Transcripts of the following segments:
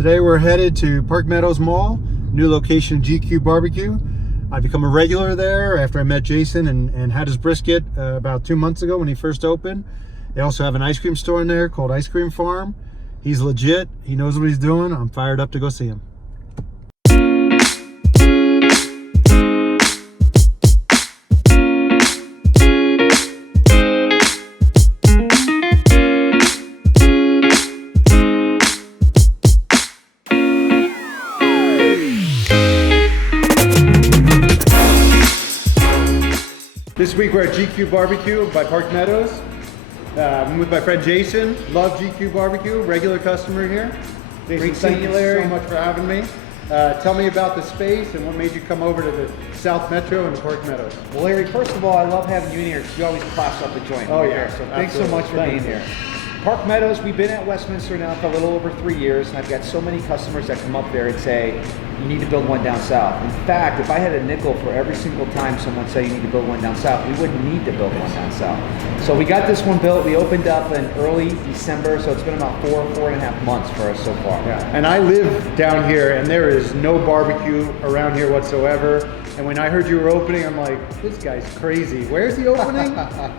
Today we're headed to Park Meadows Mall, new location GQue BBQ. I've become a regular there after I met Jason and had his brisket about 2 months ago when he first opened. They also have an ice cream store in there called Ice Cream Farm. He's legit. He knows what he's doing. I'm fired up to go see him. This week we're at GQue BBQ by Park Meadows. I'm with my friend Jason. Love GQue BBQ, regular customer here. Jason, thank you so much for having me. Tell me about the space and what made you come over to the South Metro and Park Meadows. Well, Larry, first of all, I love having you in here because you always class up the joint. Oh yeah, so thanks so much for being here. Park Meadows, we've been at Westminster now for a little over 3 years, and I've got so many customers that come up there and say, you need to build one down south. In fact, if I had a nickel for every single time someone said you need to build one down south, we wouldn't need to build one down south. So we got this one built. We opened up in early December, so it's been about four and a half months for us so far. Yeah. And I live down here, and there is no barbecue around here whatsoever. And when I heard you were opening, I'm like, this guy's crazy. Where's he opening?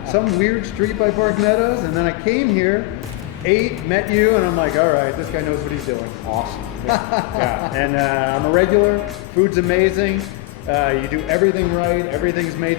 Some weird street by Park Meadows. And then I came here, ate, met you, and I'm like, all right, this guy knows what he's doing. Awesome. Yeah. And I'm a regular. Food's amazing. You do everything right. Everything's made.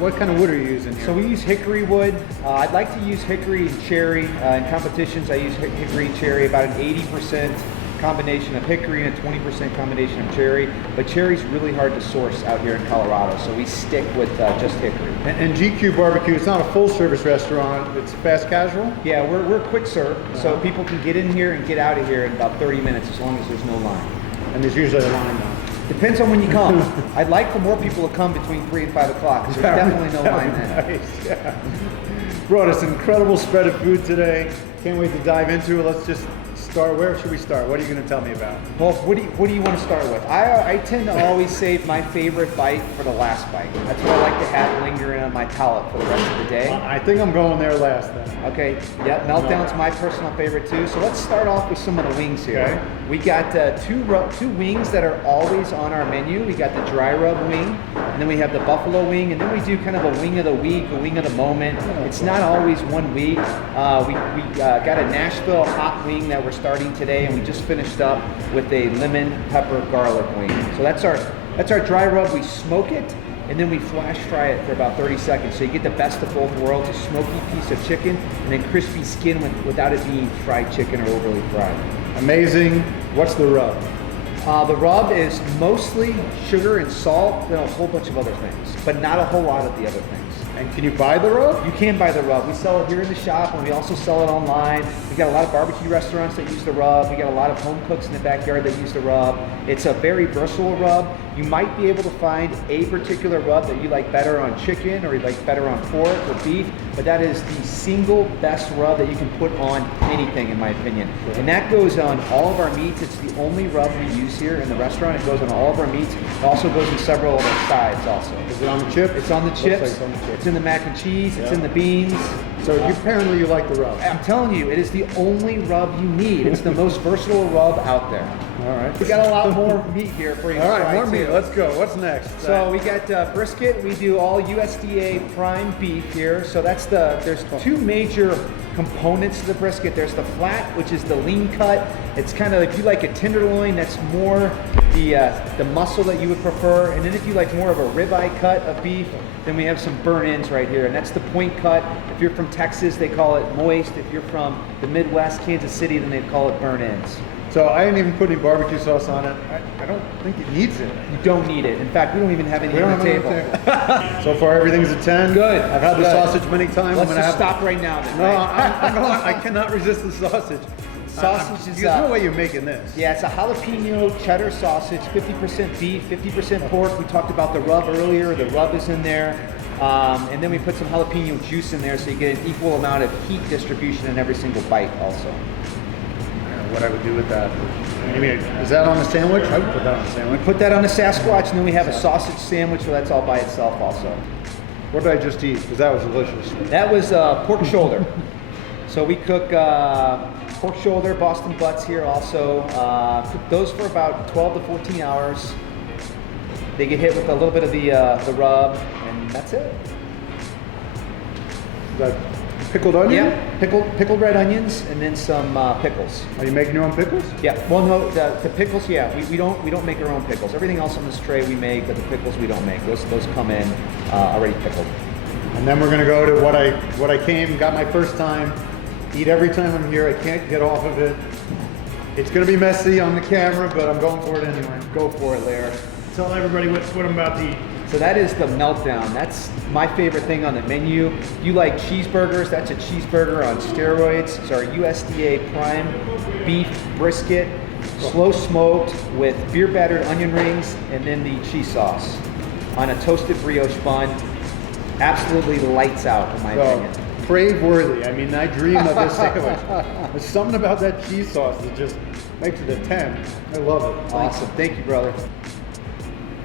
What kind of wood are you using here? So we use hickory wood. I'd like to use hickory and cherry. In competitions, I use hickory and cherry, about an 80% combination of hickory and a 20% combination of cherry. But cherry's really hard to source out here in Colorado, so we stick with just hickory. And GQue BBQ, it's not a full service restaurant, it's fast casual? Yeah, we're quick serve, so people can get in here and get out of here in about 30 minutes as long as there's no line. And there's usually a line now. Depends on when you come. I'd like for more people to come between 3 and 5 o'clock because there's definitely no line then. Nice, yeah. Brought us an incredible spread of food today. Can't wait to dive into it. Let's just start. Where should we start? What are you going to tell me about? Well, what do you want to start with? I tend to always save my favorite bite for the last bite. That's what I like to have lingering on my palate for the rest of the day. I think I'm going there last then. Okay, yep, Meltdown's my personal favorite too. So let's start off with some of the wings here. Okay. We got two wings that are always on our menu. We got the dry rub wing, and then we have the buffalo wing, and then we do kind of a wing of the week, a wing of the moment. It's not always one week. We got a Nashville Hot Wing that we're starting today, and we just finished up with a lemon pepper garlic wing. So that's our dry rub. We smoke it, and then we flash fry it for about 30 seconds. So you get the best of both worlds, a smoky piece of chicken, and then crispy skin without it being fried chicken or overly fried. Amazing. What's the rub? The rub is mostly sugar and salt, then a whole bunch of other things, but not a whole lot of the other things. And can you buy the rub? You can buy the rub. We sell it here in the shop, and we also sell it online. We got a lot of barbecue restaurants that use the rub. We got a lot of home cooks in the backyard that use the rub. It's a very versatile rub. You might be able to find a particular rub that you like better on chicken or you like better on pork or beef, but that is the single best rub that you can put on anything, in my opinion. And that goes on all of our meats. It's the only rub we use here in the restaurant. It goes on all of our meats. It also goes in several of our sides also. Is it on the chip? It's on the chips. Like it's on the chips. It's in the mac and cheese. It's in the beans. So apparently you like the rub. I'm telling you, it is the only rub you need. It's the most versatile rub out there. All right. We got a lot more meat here for you. All right, more meat. Let's go. What's next? So we got brisket. We do all USDA prime beef here. So there's two major components to the brisket. There's the flat, which is the lean cut. It's kind of, if you like a tenderloin, that's more the muscle that you would prefer. And then if you like more of a ribeye cut of beef, then we have some burnt ends right here, and that's the point cut. If you're from Texas, they call it moist. If you're from the Midwest, Kansas City, then they call it burnt ends. So I didn't even put any barbecue sauce on it. I don't think it needs it. You don't need it. In fact, we don't even have any on the table. So far, everyth's a 10. Good. I've had the sausage many times. Let's just stop right now then. No, I cannot resist the sausage. Sausage is... There's no way you're making this. Yeah, it's a jalapeno cheddar sausage, 50% beef, 50% pork. We talked about the rub earlier. The rub is in there. And then we put some jalapeno juice in there so you get an equal amount of heat distribution in every single bite also. What I would do with that. Maybe, is that on the sandwich? I would put that on the sandwich. We put that on the Sasquatch, and then we have a sausage sandwich, so that's all by itself also. What did I just eat? Because that was delicious. That was pork shoulder. So we cook Pork shoulder, Boston butts here also. Cook those for about 12 to 14 hours. They get hit with a little bit of the rub, and that's it. Is that pickled onion? Yeah, pickled red onions, and then some pickles. Are you making your own pickles? Yeah. Well, no, the pickles. Yeah, we don't make our own pickles. Everything else on this tray we make, but the pickles we don't make. Those come in already pickled. And then we're gonna go to what I got my first time. Eat every time I'm here. I can't get off of it. It's gonna be messy on the camera, but I'm going for it anyway. Go for it, Lair. Tell everybody what I'm about to eat. So that is the Meltdown. That's my favorite thing on the menu. If you like cheeseburgers, that's a cheeseburger on steroids. It's our USDA prime beef brisket, slow smoked with beer battered onion rings, and then the cheese sauce on a toasted brioche bun. Absolutely lights out, in my opinion. Crave worthy. I mean, I dream of this sandwich. There's something about that cheese sauce that just makes it a 10. I love it. Awesome. Thank you, brother.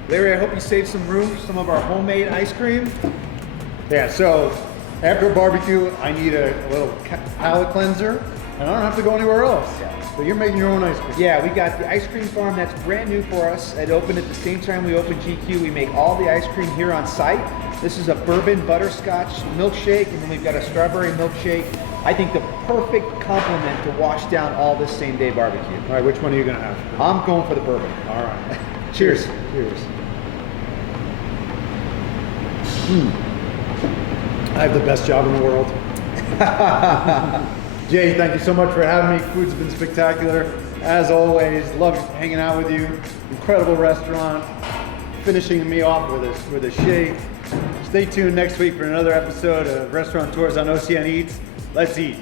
Larry, I hope you saved some room for some of our homemade ice cream. Yeah, so after a barbecue, I need a little palate cleanser, and I don't have to go anywhere else. Yeah. So you're making your own ice cream. Yeah, we got the ice cream farm that's brand new for us. It opened at the same time we opened GQue. We make all the ice cream here on site. This is a bourbon butterscotch milkshake, and then we've got a strawberry milkshake. I think the perfect complement to wash down all this same day barbecue. All right, which one are you gonna have? I'm going for the bourbon. All right. Cheers. Cheers. I have the best job in the world. Jay, thank you so much for having me. Food's been spectacular. As always, love hanging out with you. Incredible restaurant. Finishing me off with a shake. Stay tuned next week for another episode of Restaurant Tours on OCN Eats. Let's eat.